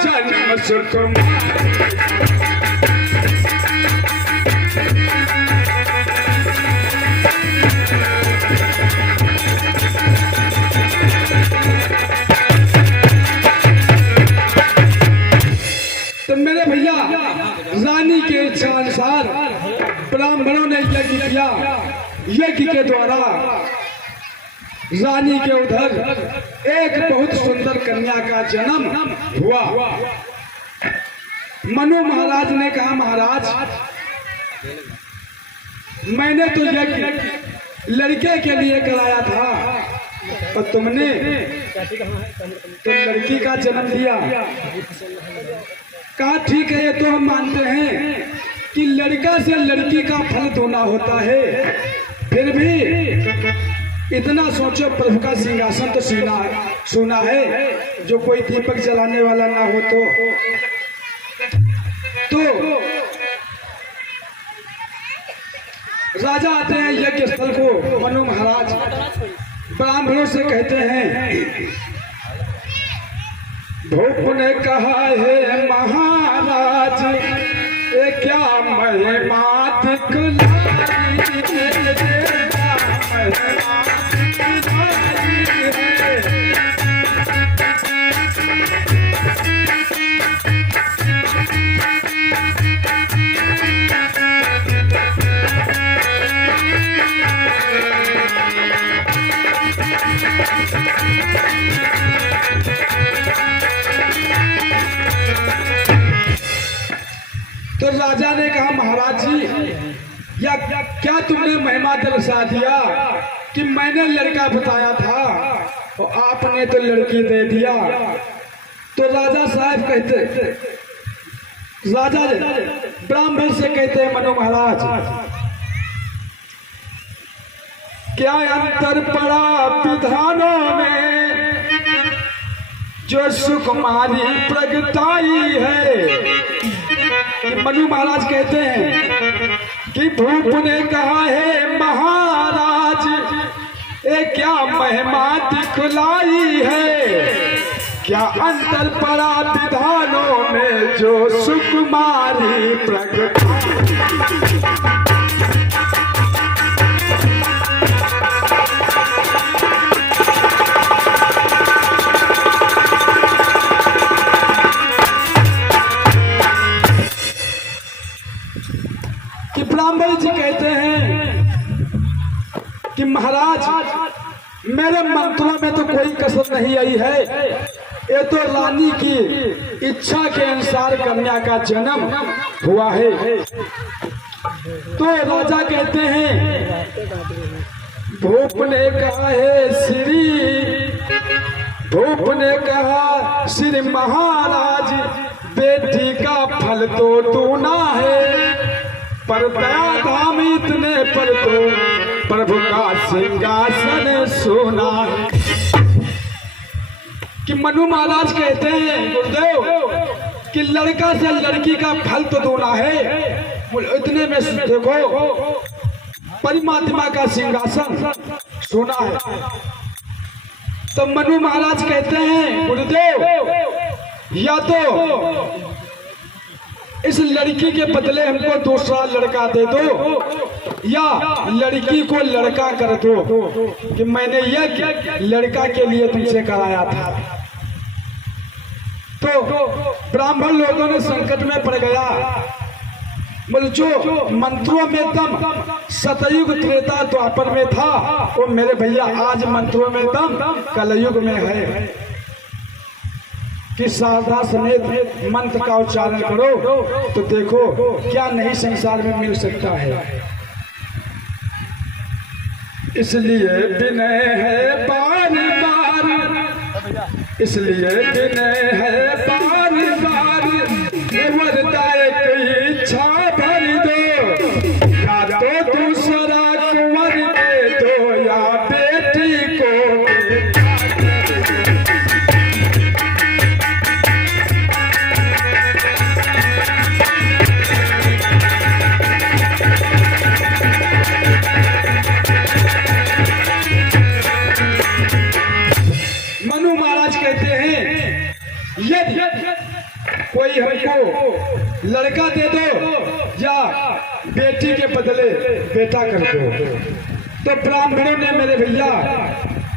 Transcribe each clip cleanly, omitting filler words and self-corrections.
जन्म सुकुमार। तो मेरे भैया रानी के इच्छा अनुसार ब्राह्मणों ने यज्ञ किया। यज्ञ के द्वारा रानी के उधर एक बहुत सुंदर कन्या का जन्म हुआ। मनु महाराज ने कहा, महाराज मैंने तो यज्ञ लड़के के लिए कराया था और तुमने तो लड़की का जन्म दिया। कहा ठीक है, ये तो हम मानते हैं कि लड़का से लड़की का फल दोना होता है, फिर भी इतना सोचो प्रभु का सिंहासन तो सुना है, जो कोई दीपक जलाने वाला ना हो तो राजा आते हैं यज्ञ स्थल को। मनु महाराज ब्राह्मणों से कहते हैं, भूप ने कहा है महाराज ये क्या महिमा दिखलाई तो राजा ने कहा, महाराज जी या क्या तुमने महिमा दर्शा दिया कि मैंने लड़का बताया था और आपने तो लड़की दे दिया। तो राजा साहब कहते, राजा ब्राह्मण से कहते हैं, मनु महाराज क्या अंतर पड़ा विधानों में जो सुकुमारी प्रगटाई है। मनु महाराज कहते हैं कि भूप ने कहा है महाराज ये क्या महिमा दिखलाई है, क्या अंतर पड़ा विधानों में जो सुकुमारी प्रगटाई। ब्राह्मण जी कहते हैं कि महाराज मेरे मंत्रों में तो कोई कसर नहीं आई है, ये तो रानी की इच्छा के अनुसार कन्या का जन्म हुआ है। तो राजा कहते हैं, भूप ने कहा है भूप ने कहा श्री महाराज बेटी का फल तो दूना है, पर दया धाम इतने पर तो प्रभु का सिंहासन सोना है। कि मनु महाराज कहते हैं गुरुदेव कि लड़का से लड़की का फल तो दोना है, इतने में देखो परमात्मा का सिंहासन सोना है। तो मनु महाराज कहते हैं गुरुदेव या तो इस लड़की के बदले हमको दूसरा लड़का दे दो या लड़की को लड़का कर दो कि मैंने यह लड़का के लिए तुमसे कराया था। तो ब्राह्मण लोगों ने संकट में पड़ गया। बोले जो मंत्रों में दम सतयुग त्रेता द्वापर में था वो मेरे भैया आज मंत्रों में दम कलयुग में है कि साधा समेत मंत्र का उच्चारण करो तो देखो क्या नहीं संसार में मिल सकता है। इसलिए विनय है बार बार, इसलिए विनय है बार बार, वरदाय की इच्छा भर दो, या तो दूसरा कुंवर दे दो या बेटी को। मनु महाराज कहते हैं यदि लड़का दे दो या बेटी के बदले बेटा कर दो। तो ब्राह्मणों ने मेरे भैया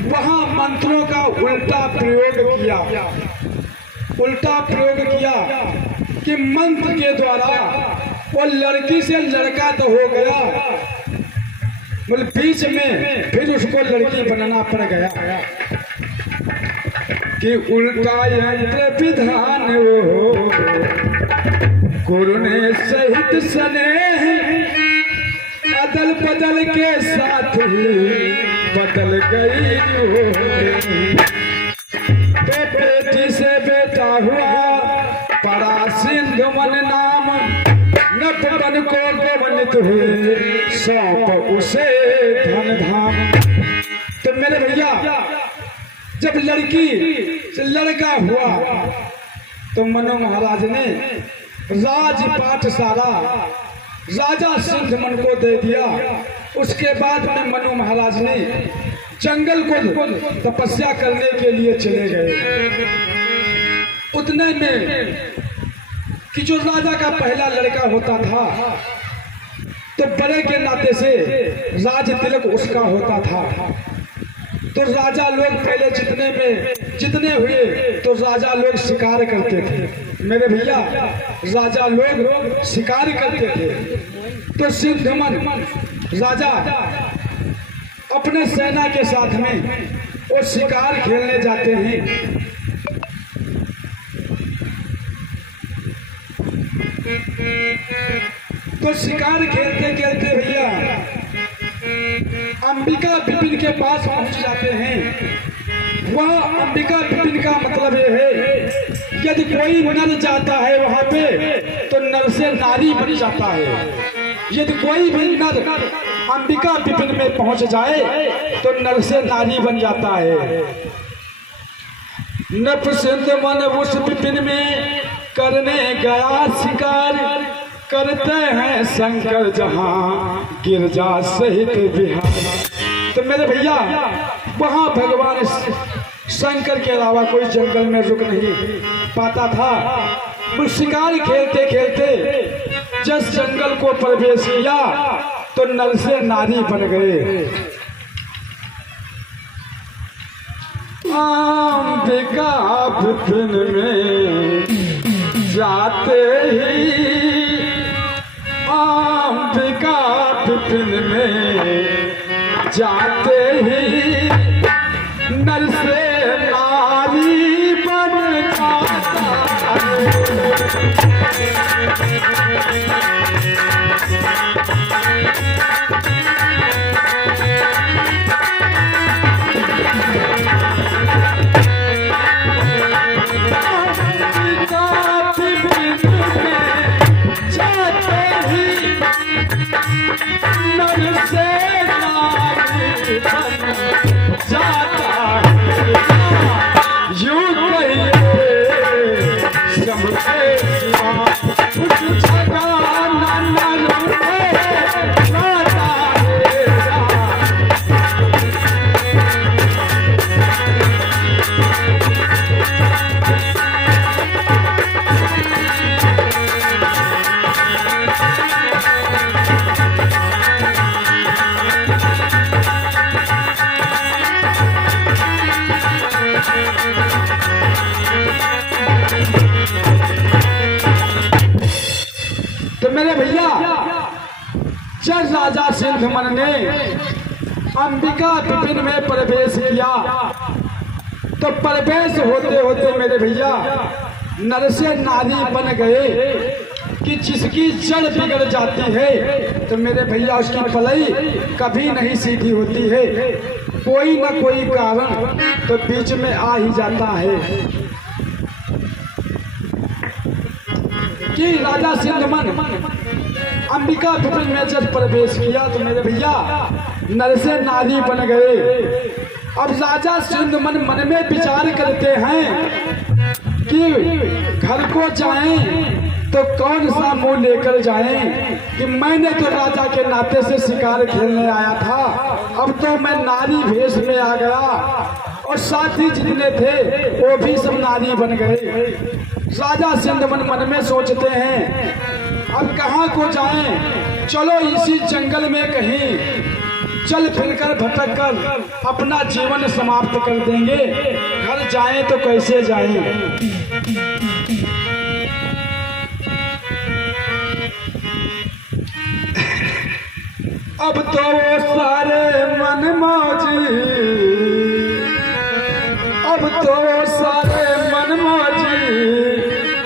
वहां मंत्रों का उल्टा प्रयोग किया कि मंत्र के द्वारा वो लड़की से लड़का तो हो गया, बोले बीच में फिर उसको लड़की बनाना पड़ गया कि उल्टा यंत्र विधान हो गुरु ने सहित स्नेह अदल बदल के साथ ही बदल गई हो। तो बेटी से बेटा हुआ पड़ा सिंधु मन नाम, नभ बन को गमनित हुए सौंप उसे धन धाम। तो मेरे भैया जब लड़की से लड़का हुआ तो मनु महाराज ने राजपाट सारा राजा सिंधमन को दे दिया। उसके बाद में मनु महाराज ने जंगल को तपस्या करने के लिए चले गए। उतने में कि जो राजा का पहला लड़का होता था तो बड़े के नाते से राज तिलक उसका होता था। तो राजा लोग पहले जितने हुए तो राजा लोग शिकार करते थे मेरे भैया, राजा लोग शिकार करते थे। तो सिंधमन राजा अपने सेना के साथ में वो शिकार खेलने जाते हैं। तो शिकार खेलते खेलते भैया अंबिका विपिन के पास पहुंच जाते हैं। वह अंबिका विपिन का मतलब ये है यदि कोई नर जाता है वहां पे तो नर से नारी बन जाता है। यदि कोई भी नर अंबिका विपिन में पहुंच जाए तो नर से नारी बन जाता है। नभ सिंधमन उस विपिन में करने गया शिकार, करते हैं शंकर जहां गिरजा सहित विहार। तो मेरे भैया वहां भगवान शंकर के अलावा कोई जंगल में रुक नहीं पाता था। वो शिकार खेलते खेलते जिस जंगल को प्रवेश किया तो नर से नारी बन गए। अंबिका विपिन में जाते ही, अंबिका विपिन में जाते ही नर से नारी बन जाता है। मेरे भैया जब राजा सिंधमन ने अंबिका विपिन में प्रवेश किया तो प्रवेश होते होते मेरे भैया नर से नारी बन गए कि जिसकी जड़ बिगड़ जाती है तो मेरे भैया उसकी पलई कभी नहीं सीधी होती है। कोई ना कोई कारण तो बीच में आ ही जाता है कि राजा सिंधमन अंबिका विपिन में जब प्रवेश किया तो मेरे भैया नर से नारी बन गए। अब राजा सिंधमन मन में विचार करते हैं कि घर को जाएं तो कौन सा मुंह लेकर जाएं कि मैंने तो राजा के नाते से शिकार खेलने आया था, अब तो मैं नारी भेष में आ गया और साथी जितने थे वो भी सब नारी बन गए। राजा सिंधवन मन में सोचते हैं अब कहाँ को जाएं, चलो इसी जंगल में कहीं चल फिरकर भटक कर अपना जीवन समाप्त कर देंगे। घर जाएं तो कैसे जाएं। अब तो वो सारे मनमौजी, अब तो वो सारे मनमौजी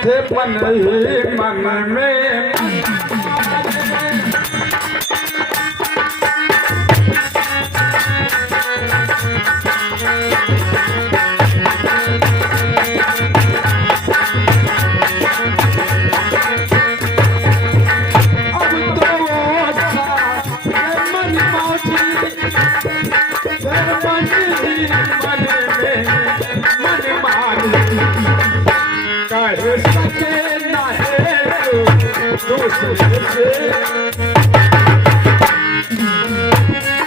थे मन ही मन में। कह सके ना दूसरे से,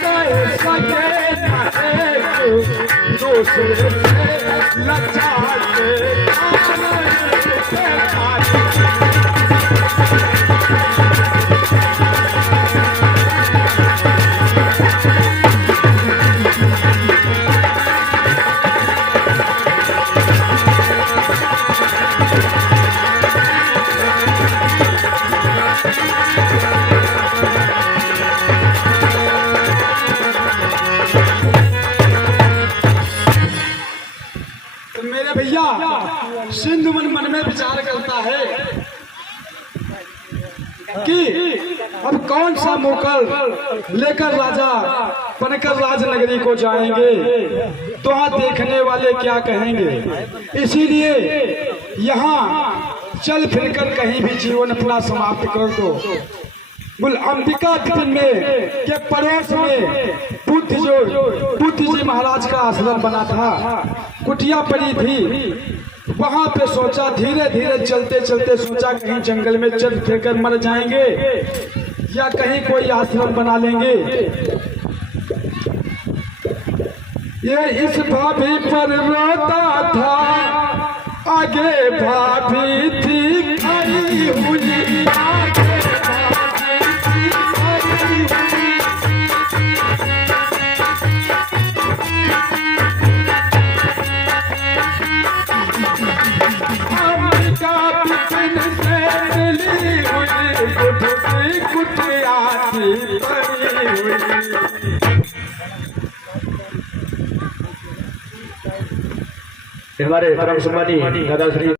कह सके ना दूसरे से लाचार सिंधवन मन में विचार करता है कि अब कौन सा मोकर लेकर राजा बनकर राजनगरी को जाएंगे, तो वहां देखने वाले क्या कहेंगे। इसीलिए यहाँ चल फिरकर कहीं भी जीवन अपना समाप्त कर दो। बोल अंबिका में के पड़ोस में बुद्ध जी महाराज का आश्रम बना था, कुटिया पड़ी थी। वहां पे सोचा धीरे धीरे चलते चलते सोचा कहीं जंगल में चल फिरकर मर जाएंगे या कहीं कोई आश्रम बना लेंगे। ये इस भाभी पर रोता था, आगे भाभी थी खड़ी हुई, हमारे परम सम्मानी दादा श्री